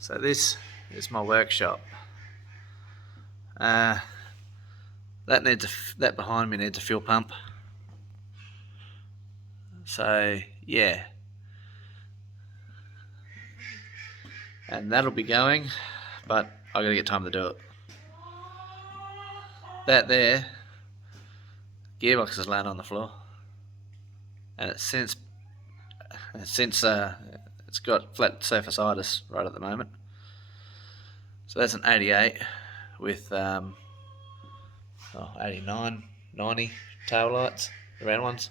So this is my workshop. That that behind me needs a fuel pump. So yeah, and that'll be going, but I gotta get time to do it. That there, gearbox is laying on the floor, and it's got flat surface itis right at the moment. So that's an 88 with 89, 90 tail lights, the round ones.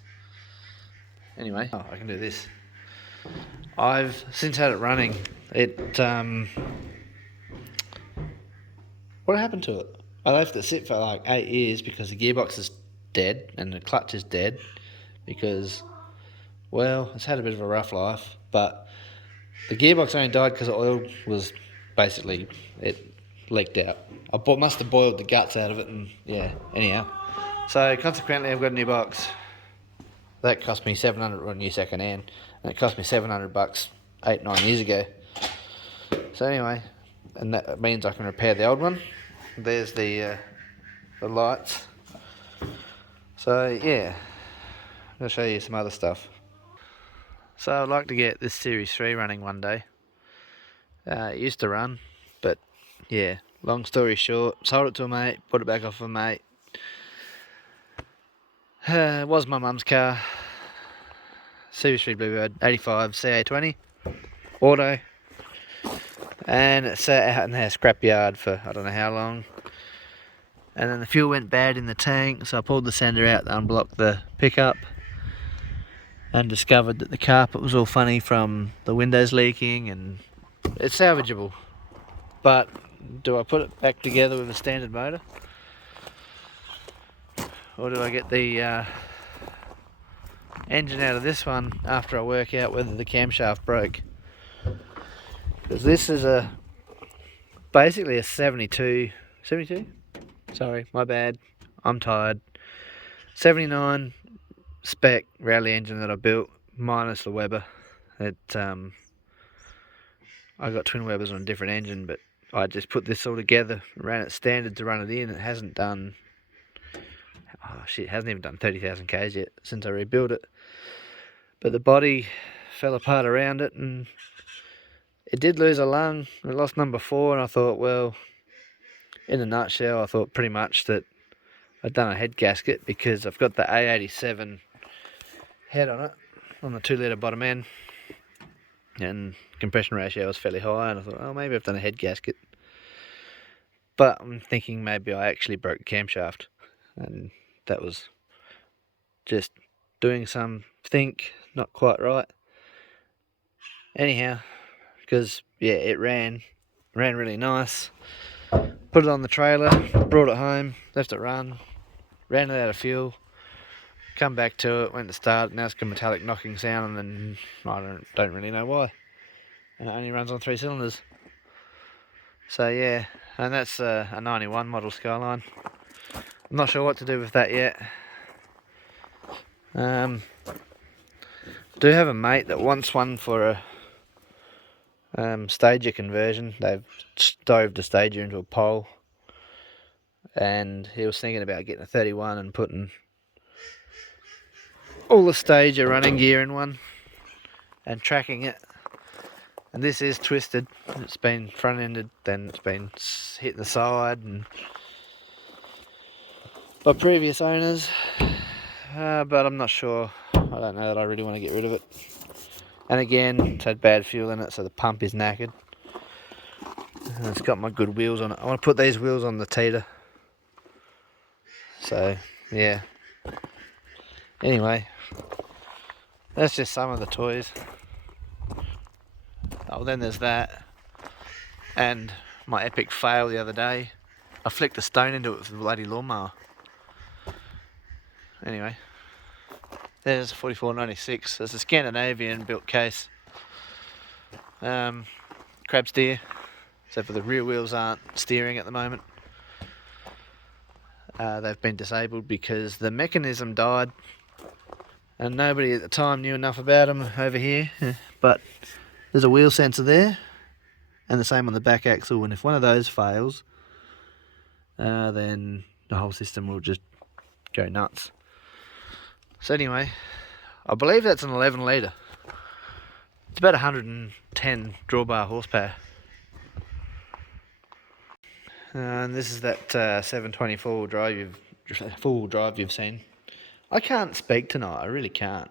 Anyway, I can do this. I've since had it running. What happened to it? I left it sit for like 8 years because the gearbox is dead and the clutch is dead because, well, it's had a bit of a rough life, but the gearbox only died because the oil was basically, it leaked out. Must have boiled the guts out of it and yeah, anyhow. So consequently I've got a new box. That cost me $700 on new second hand, and it cost me $700 8-9 years ago. So anyway, and that means I can repair the old one. There's the lights. So yeah, I'll show you some other stuff. So I'd like to get this Series 3 running one day. It used to run, but yeah, long story short, sold it to a mate, put it back off a mate. It was my mum's car. Series 3 Bluebird 85 CA20 auto, and it sat out in their scrapyard for I don't know how long, and then the fuel went bad in the tank, so I pulled the sender out to unblock the pickup and discovered that the carpet was all funny from the windows leaking, and it's salvageable, but do I put it back together with a standard motor, or do I get the engine out of this one after I work out whether the camshaft broke? Because this is basically a 72, sorry, my bad, I'm tired, 79 spec Rally engine that I built minus the Weber. I got twin Webers on a different engine, but I just put this all together, ran it standard to run it in. It hasn't done, it hasn't even done 30,000 k's yet since I rebuilt it, but the body fell apart around it and it did lose a lung. It lost number 4, and I thought, well, in a nutshell, I thought pretty much that I'd done a head gasket because I've got the A87 head on it, on the 2 litre bottom end, and compression ratio was fairly high, and I thought, oh, maybe I've done a head gasket. But I'm thinking maybe I actually broke the camshaft, and that was just doing something not quite right. Anyhow, because yeah, it ran really nice. Put it on the trailer, brought it home, left it run, ran it out of fuel, come back to it, went to start, now it's got a metallic knocking sound, and then I don't really know why. And it only runs on 3 cylinders. So yeah, and that's a 91 model Skyline. I'm not sure what to do with that yet. Do have a mate that wants one for a stager conversion. They've stoved a stager into a pole, and he was thinking about getting a 31 and putting all the stager running gear in one and tracking it. And this is twisted. It's been front-ended, then it's been hit the side and by previous owners, but I'm not sure. I don't know that I really want to get rid of it. And again, it's had bad fuel in it, so the pump is knackered. And it's got my good wheels on it. I want to put these wheels on the Teeter. So, yeah. Anyway, that's just some of the toys. Oh, then there's that. And my epic fail the other day. I flicked a stone into it with a bloody lawnmower. Anyway, there's a 4496. There's a Scandinavian built case. Crab steer, except for the rear wheels aren't steering at the moment. They've been disabled because the mechanism died, and nobody at the time knew enough about them over here. But there's a wheel sensor there, and the same on the back axle. And if one of those fails, then the whole system will just go nuts. So anyway, I believe that's an 11 litre. It's about 110 drawbar horsepower. And this is that 720 four-wheel drive you've seen. I can't speak tonight, I really can't.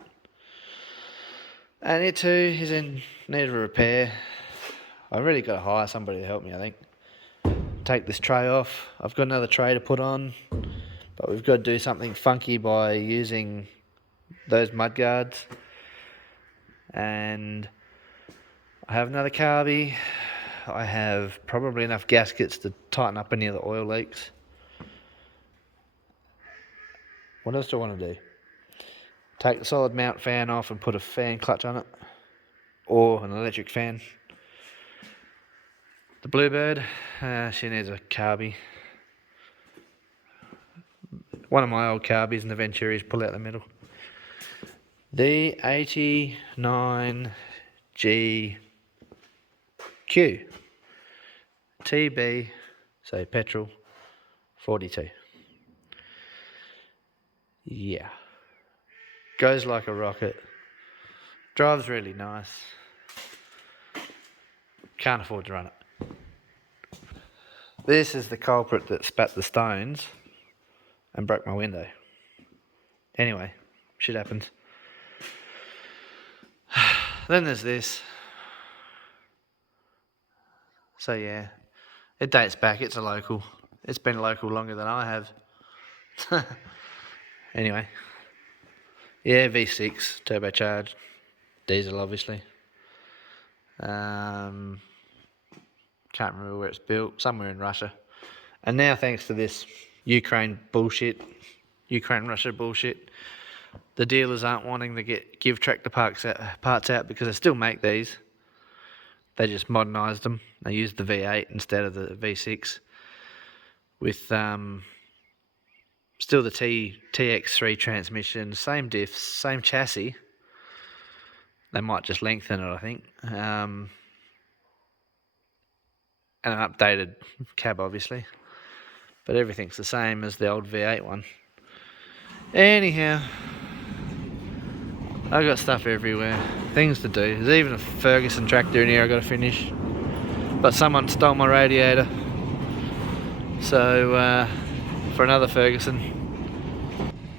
And it too is in need of a repair. I really got to hire somebody to help me, I think. Take this tray off. I've got another tray to put on, but we've got to do something funky by using those mud guards. And I have another carby. I have probably enough gaskets to tighten up any of the oil leaks. What else do I want to do? Take the solid mount fan off and put a fan clutch on it, or an electric fan. The Bluebird, she needs a carby. One of my old carbies in the Venturis, pull out the middle. The 89GQ TB, so petrol, 42. Yeah. Goes like a rocket. Drives really nice. Can't afford to run it. This is the culprit that spat the stones and broke my window. Anyway, shit happens. Then there's this. So yeah, it dates back. It's a local. It's been local longer than I have. Anyway. Yeah, V6, turbocharged. Diesel, obviously. Can't remember where it's built. Somewhere in Russia. And now, thanks to this Ukraine-Russia bullshit, the dealers aren't wanting to give tractor parts out because they still make these. They just modernised them. They used the V8 instead of the V6 with still the TX3 transmission, same diffs, same chassis. They might just lengthen it, I think. And an updated cab, obviously. But everything's the same as the old V8 one. Anyhow, I've got stuff everywhere, things to do. There's even a Ferguson tractor in here I've got to finish. But someone stole my radiator. So, for another Ferguson.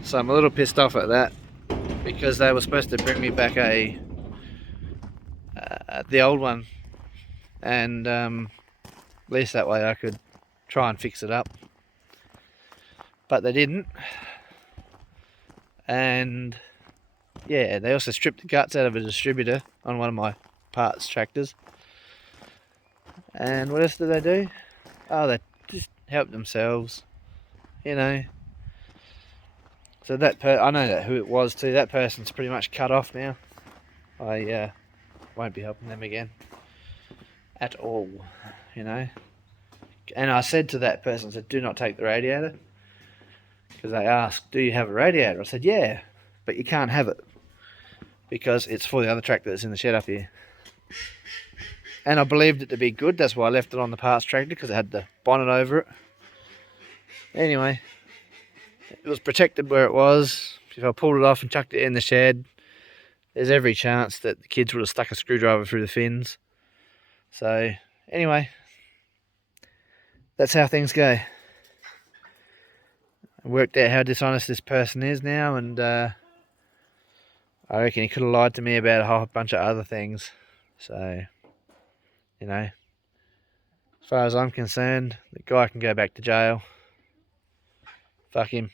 So I'm a little pissed off at that, because they were supposed to bring me back the old one. And at least that way I could try and fix it up. But they didn't. And yeah, they also stripped the guts out of a distributor on one of my parts tractors. And what else did they do? Oh, they just helped themselves, you know. So I know that who it was too. That person's pretty much cut off now. I won't be helping them again at all, you know. And I said to that person, I said, do not take the radiator. Because they asked, do you have a radiator? I said, yeah, but you can't have it. Because it's for the other tractor that's in the shed up here. And I believed it to be good. That's why I left it on the parts tractor, because it had the bonnet over it. Anyway, it was protected where it was. If I pulled it off and chucked it in the shed, there's every chance that the kids would have stuck a screwdriver through the fins. So, anyway, that's how things go. I worked out how dishonest this person is now, and I reckon he could have lied to me about a whole bunch of other things. So, you know, as far as I'm concerned, the guy can go back to jail. Fuck him.